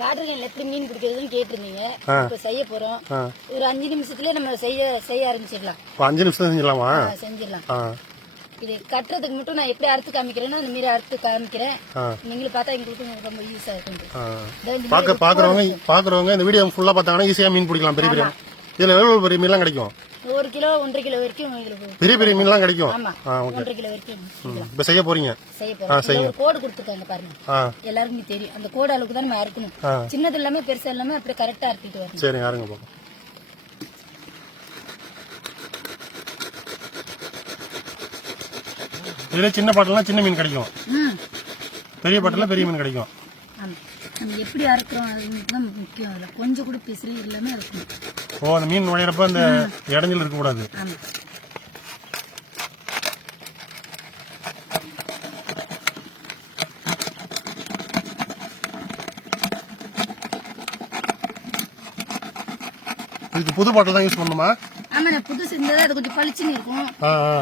Water கேன்ல எப்படி மீன் பிடிக்கிறதுன்னு கேட்டிருந்தீங்க. இப்ப செய்ய போறோம். ஒரு 5 நிமிஷத்துல நம்ம செய்ய ஆரம்பிச்சிடலாம். 5 நிமிஷம் செஞ்சிடலாமா? செஞ்சிடலாம். இது கட்டுறதுக்கு மட்டும் நான் எப்படி அறுத்து காமிக்கிறேன்னா அந்த மாதிரி அறுத்து காமிக்கிறேன். நீங்களும் பார்த்தா எங்களுக்கு ரொம்ப ஈஸியா இருக்கும். பாக்குறவங்க இந்த வீடியோ ஃபுல்லா பார்த்தாங்கன்னா ஈஸியா மீன் பிடிக்கலாம். பெரிய பெரிய இதுல எவ்வளவு பெரிய மீன்லாம் கிடைக்கும்? 1 கிலோ 1.5 கிலோ வரைக்கும் பெரிய பெரிய மீன்லாம் கிடைக்கும். 1.5 கிலோ வரைக்கும் இப்ப செய்ய போறீங்க. ஒரு கோடு கொடுத்துருக்காங்க பாருங்க, எல்லாருக்குமே தெரியும். அந்த கோடு அளவுக்கு தான் நம்ம அறுக்கணும். சின்னது எல்லாமே பெருசா எல்லாமே அப்படியே கரெக்டா அறுத்திட்டு வரணும். சரி, யாருங்க பாப்போம். இதுல சின்ன பாட்டெல்லாம் சின்ன மீன் கிடைக்கும், பெரிய பாட்டெல்லாம் பெரிய மீன் கிடைக்கும். நம்ம எப்படி அறுக்கிறோம் அதுதான் முக்கியம். அதுல கொஞ்சம் கூட பிசிறி எல்லாமே இருக்கணும். அந்த மீன் நுழையிறப்ப அந்த இடைஞ்சல் இருக்க கூடாது. இதுக்கு புது பாட்டில் தான் யூஸ் பண்ணணுமா? ஆமா, புதுசு இருந்தா அது கொஞ்சம் பளிச்சுன்னு இருக்கும்.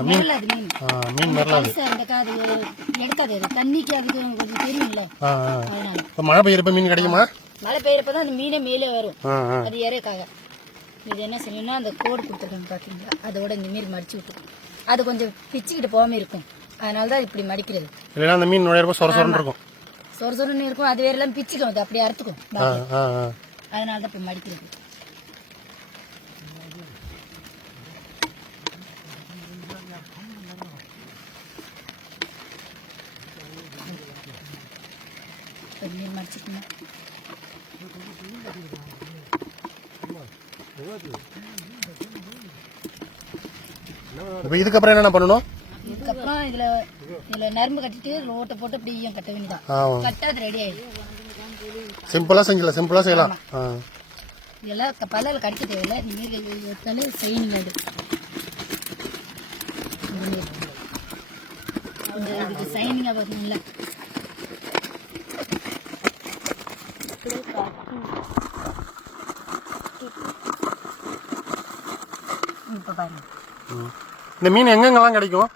மீன் மரலாது எடுக்காது, தண்ணிக்கு அதுக்கு கொஞ்சம் தெரியும்ல. மழை பெய்யறப்ப மீன் கிடைக்குமா? மழை பெய்யறப்பதான் அந்த மீனே மேலே வரும். அது இறக்காக இது என்ன செய்யணும்னா அந்த கோடு கொடுத்துருக்காங்க பாத்தீங்களா, அதோட இந்த மீன் மடிச்சு விட்டு அது கொஞ்சம் பிச்சுக்கிட்டு போகாம இருக்கும். அதனாலதான் இப்படி மடிக்கிறது. இல்லைன்னா அந்த மீன் நுழையிறப்ப சொரசொரன்னு இருக்கும். சொரசொரன்னு இருக்கும். அது வேற எல்லாம் பிச்சுக்கும், அது அப்படியே அறுத்துக்கும். அதனாலதான் இப்ப மடிக்கிறது. மீன் மடிச்சுக்கணும். இதுக்கப்புறம் என்ன பண்ணணும்? இதுக்கப்புறம் இதுல நரம்பு கட்டிட்டு ரோட்டை போட்டு அப்படி கட்ட வேண்டியதான். கட்டா அது ரெடி ஆயிடும். சிம்பிளா செஞ்சலாம், சிம்பிளா செய்யலாம். இதெல்லாம் பல்லால கடிக்க தேவையில்லை. நீங்க வச்சாலே செய்யணும். இதுக்கு சைனிங்கா வரணும்ல. இந்த மீன் எங்கெங்கெல்லாம் கிடைக்கும்?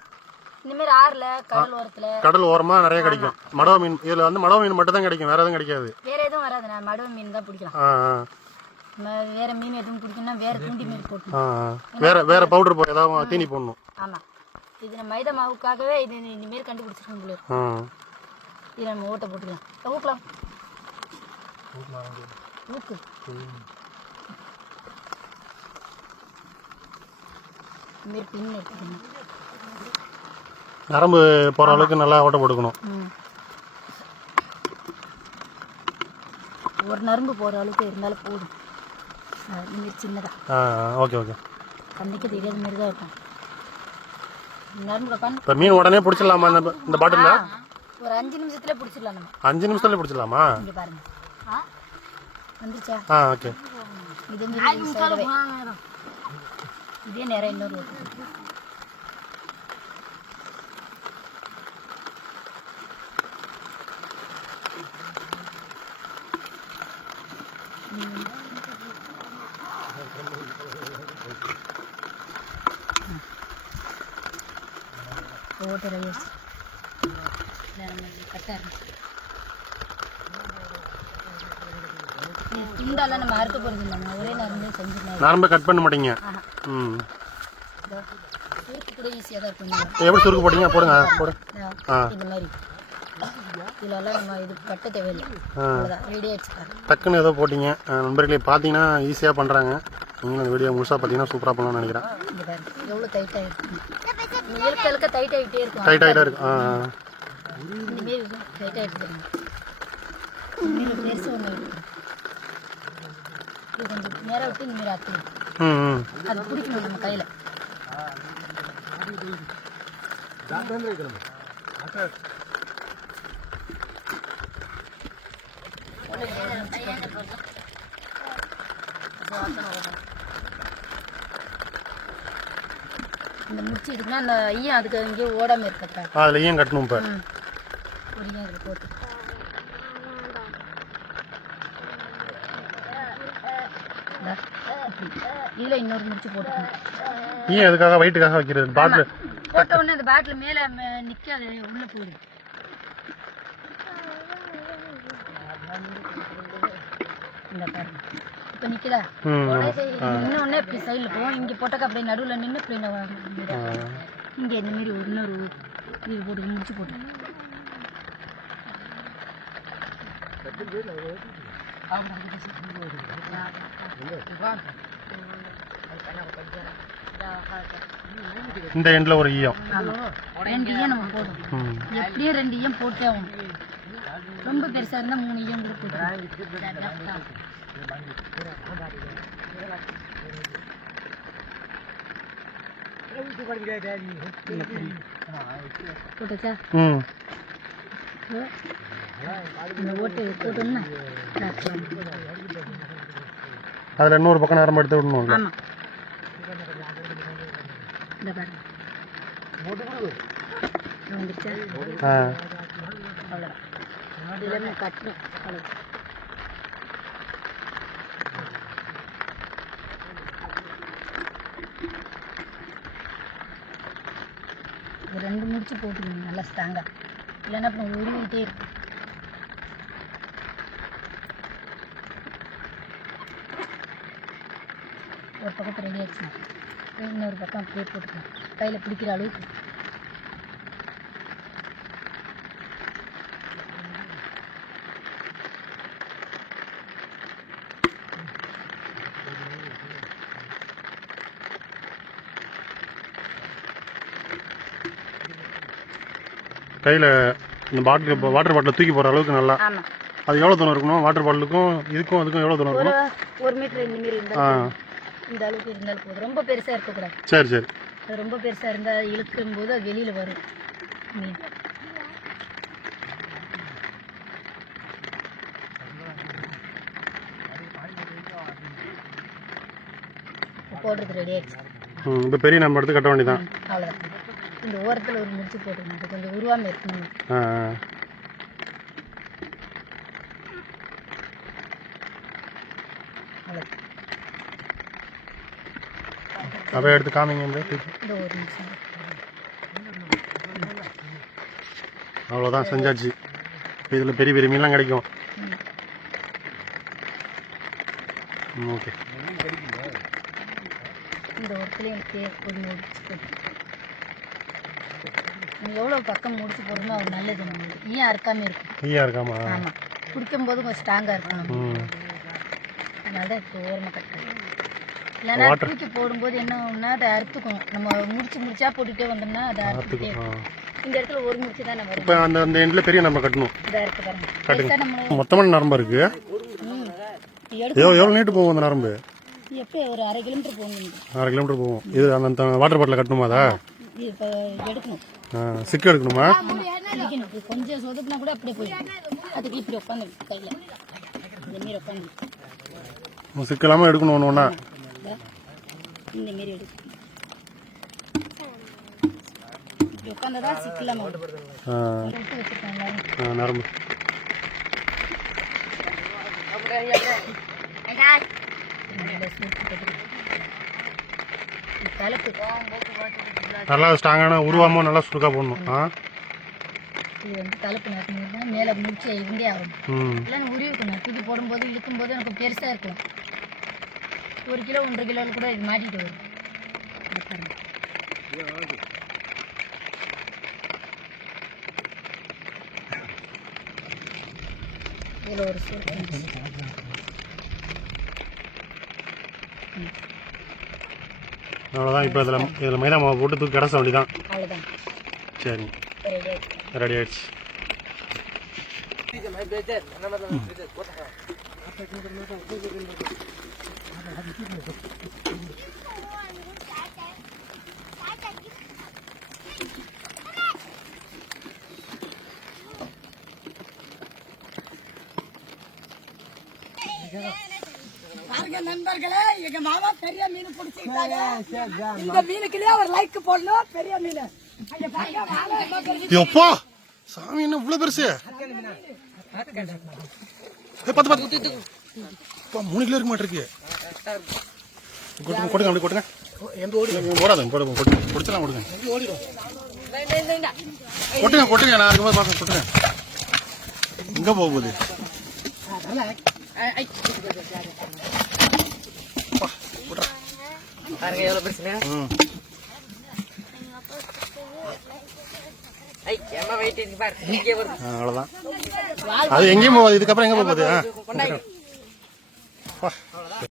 இந்த மாதிரி ஆறுல, கடல் ஓரத்துல, கடல் ஓரமா நிறைய கிடைக்கும். மடவ மீன் இதுல மடவ மீன் மட்டும் தான் கிடைக்கும், வேற எதுவும் கிடைக்காது. வேற எதுவும் வராது. நான் மடவ மீன் தான் பிடிக்கலாம். வேற மீன் எதுவும் பிடிக்கணும்னா வேற தூண்டி மீன் போட்டு வேற பவுடர் போய் ஏதாவது தீனி போடணும். ஆமா, இது நம்ம மைதா மாவுக்காகவே இது இந்த மாதிரி கண்டுபிடிச்சிருக்கோம் போல. இது நம்ம ஓட்ட போட்டுக்கலாம். ஊக்கலாம் ஊக்கு. நரம்பு போற அளவுக்கு நல்லா ஓட்ட போட்டுக்கணும். ஒரு நரம்பு போற அளவுக்கு இருந்தாலும் போதும். சின்னதா கண்ணுக்கு தெரியாத மாதிரி தான் இருக்கும். நரம்பு மீன் உடனே பிடிச்சிடலாமா இந்த பாட்டில? ஒரு 5 நிமிஷத்துல பிடிச்சிடலாம். நம்ம 5 நிமிஷத்துல பிடிச்சிடலாமா? இங்க பாருங்க, வந்துச்சா? ஓகே. இதே நேரம் இன்னொரு துண்டால நம்ம அறுக்க போறது இல்லை. ஒரே நரம்பு செஞ்சிடலாம். நரம்பு கட் பண்ண மாட்டீங்க? சுருக்கு கூட ஈஸியா தான் இருக்கும். எப்படி சுருக்கு போட்டீங்க? போடுங்க இந்த மாதிரி. இதெல்லாம் நம்ம இது கட்ட தேவையில்லை. அவ்வளவுதான், ரெடி ஆயிடுச்சு. டக்குன்னு ஏதோ போட்டீங்க. நண்பர்களே பார்த்தீங்கன்னா ஈஸியாக பண்ணுறாங்க. நீங்களும் இந்த வீடியோ முழுசாக பார்த்தீங்கன்னா சூப்பராக பண்ணலாம்னு நினைக்கிறேன். எவ்வளோ டைட்டாக இருக்கும், இழுக்க டைட் ஆகிட்டே இருக்கும். டைட்டாக இருக்கும். இனிமேல் டைட்டாக எடுத்துக்கணும். இனிமேல் பெருசு ஒன்று இருக்கும். இது கொஞ்சம் நேரம் விட்டு இனிமேல் ஆற்றணும். அது பிடிக்கணும் நம்ம கையில். இந்த முடிச்சு இருக்குன்னா அந்த ஐயா அதுக்கு இங்கே ஓடாமல் இருக்கட்டா, அதில் ஈயம் கட்டணும். இப்போ ஒரு ஈயம் அதில் போட்டு இதில் இன்னொரு முடிச்சு போட்டுக்கணும். ஈயம் எதுக்காக? வெயிட்டுக்காக வைக்கிறது. பாட்டில் போட்ட உடனே அந்த பாட்டில் மேலே நிற்காது, உள்ளே போயிடும். இந்த பாருங்க இப்போ நிற்குதா இன்னொன்னே இப்படி சைடில் போவோம் இங்கே போட்டாக்கா அப்படியே நடுவில் நின்று இப்படி இங்கே இந்தமாரி இன்னொரு இது போட்டு முடிச்சு போட்டு இந்த எண்ட்ல ஒரு ஈயம் 2 ஈயம் நம்ம போடுவோம் எப்படியும் 2 ஈயம் போட்டே ஆகணும் ரொம்ப பெருசா இருந்தா 3 ஈயம் கூட போட்டுக்கலாம் போட்டுச்சா இந்த ஓட்டு போட்டோம்னா அதில் இன்னொரு பக்கம் நரம்பு எடுத்து விடணும். ஆமாம் இந்த பாருங்க வந்துருச்சா அவ்வளோதான் எல்லாமே கட்டணும் அவ்வளோ ஒரு 2 முடிச்சு போட்டுக்கணும் நல்லா ஸ்ட்ராங்காக இல்லைன்னா அப்புறம் உருவிட்டே இருக்கும் ஒரு பக்கத்தை ரெடி ஆச்சுன்னா இன்னொரு பக்கம் அப்படியே போட்டுக்கலாம் கையில் பிடிக்கிற அளவுக்கு கையில் இந்த பாட்டில் வாட்டர் பாட்டில் தூக்கி போகிற அளவுக்கு நல்லா. ஆமாம் அது எவ்வளோ தூரம் இருக்கணும் வாட்டர் பாட்டிலுக்கும் இதுக்கும் அதுக்கும் எவ்வளோ தூரம் இருக்கணும்? 1 மீட்டர் இந்த மாரி இருந்தால் இந்த அளவுக்கு இருந்தாலும் போதும் ரொம்ப பெருசாக இருக்கக்கூடாது. சரி சரி அது ரொம்ப பெருசாக இருந்தால் இழுக்கும் போது அது வெளியில் வரும் மீன். போடுறது ரெடி ஆகிடுச்சு. இப்போ பெரிய நம்ம எடுத்து கட்ட வேண்டியதான். அவ்வளோதான். இந்த ஓரத்தில் ஒரு முடிச்சு போட்டுக்கணும் அது கொஞ்சம் உருவாமல் இருக்கணும். அப்படியே எடுத்து காமிங்க. இந்த ஒரு நிமிஷம் அவ்வளோதான் செஞ்சாச்சு. இதில் பெரிய பெரிய மீன்லாம் கிடைக்கும். ஓகே இந்த ஒருத்துலேயும் எனக்கு ஒரு முடிச்சு போட்டு நீங்கள் எவ்வளோ பக்கம் முடிச்சு போடுறோமோ அது நல்லது. நம்மளுக்கு ஈயம் அறுக்காமல் இருக்கும். ஈயம் இருக்காமா? ஆமாம் குடிக்கும் போது கொஞ்சம் ஸ்ட்ராங்காக இருக்கும். அதனால தான் இப்போ ஓரமாக கட்டுறேன். இல்லைன்னா தூக்கி போடும்போது என்ன ஒன்றா அதை அறுத்துக்கணும். நம்ம முடிச்சா போட்டுகிட்டே வந்தோம்னா அதை அறுத்துக்கிட்டே இருக்கும். இந்த இடத்துல ஒரு முடிச்சு தான் நம்ம இப்போ அந்த எண்டில் பெரிய நரம்பு கட்டணும். இதாக இருக்கு பாருங்க. நம்ம மொத்தமான நரம்பு இருக்கு. எவ்வளோ நீட்டு போகும் அந்த நரம்பு? எப்போ ஒரு 1/2 கிலோமீட்டர் போகணும். 1/2 கிலோமீட்டர் போகும். இது அந்த வாட்டர் பாட்டில் கட்டணுமா? அதா இப்போ எடுக்கணும். சிக்கு எடுக்கணுமா? கொஞ்சம் சொதப்புனா கூட அப்படியே போயிடும். அதுக்கு இப்படி உட்காந்து கையில் இந்த மாரி உட்காந்து சிக்கு இல்லாமல் எடுக்கணும். ஒன்று ஒன்றா இந்த மாரி எடுக்கணும். இப்படி உட்காந்துதான் சிக்கு இல்லாமல் வச்சுருக்காங்க நரம்பு. நல்லா ஸ்ட்ராங்கான உருவாமல் நல்லா சுருக்கா போடணும். இது வந்து தலைப்பு நட்டுனா மேலே முடிச்சு இருந்தே ஆகணும். இல்லைன்னு உருவிக்கணும். தூக்கி போடும்போது இழுக்கும் போது எனக்கு பெருசாக இருக்கும். 1 கிலோ 1.5 கிலோவில் கூட இது மாட்டிட்டு வரும். இதில் ஒரு அவ்வளோதான். இப்போ இதில் மைதா மாவு போட்டு தூக்கி கிடச்ச வேண்டியதான். அவ்வளோதான். சரி ரெடி ஆயிடுச்சு. நண்பர்களே, எங்க மாமா பெரிய மீன் பிடிச்சிருக்காங்க. இந்த மீனுக்குள்ளே ஒரு லைக் போடணும். பெரிய மீன் எப்பா சாமி என்ன இவ்வளவு பெருசு? 3 கிலோ இருக்க மாட்டிருக்கு. கொடுங்க அப்படி கொடுங்க. ஓடாதுங்க கொடுத்துலாம் கொடுங்க. கொட்டுங்க நான் இருக்கும்போது பார்க்க கொட்டுங்க. எங்க போகுது? பாருங்க எவ்வளவு பிரச்சனை. என்ன வெயிட் இருக்கு பாரு. இங்கே வருது. அவ்வளோதான். அது எங்கேயும் போகாது. இதுக்கப்புறம் எங்கே போகுது? கொண்டாங்க.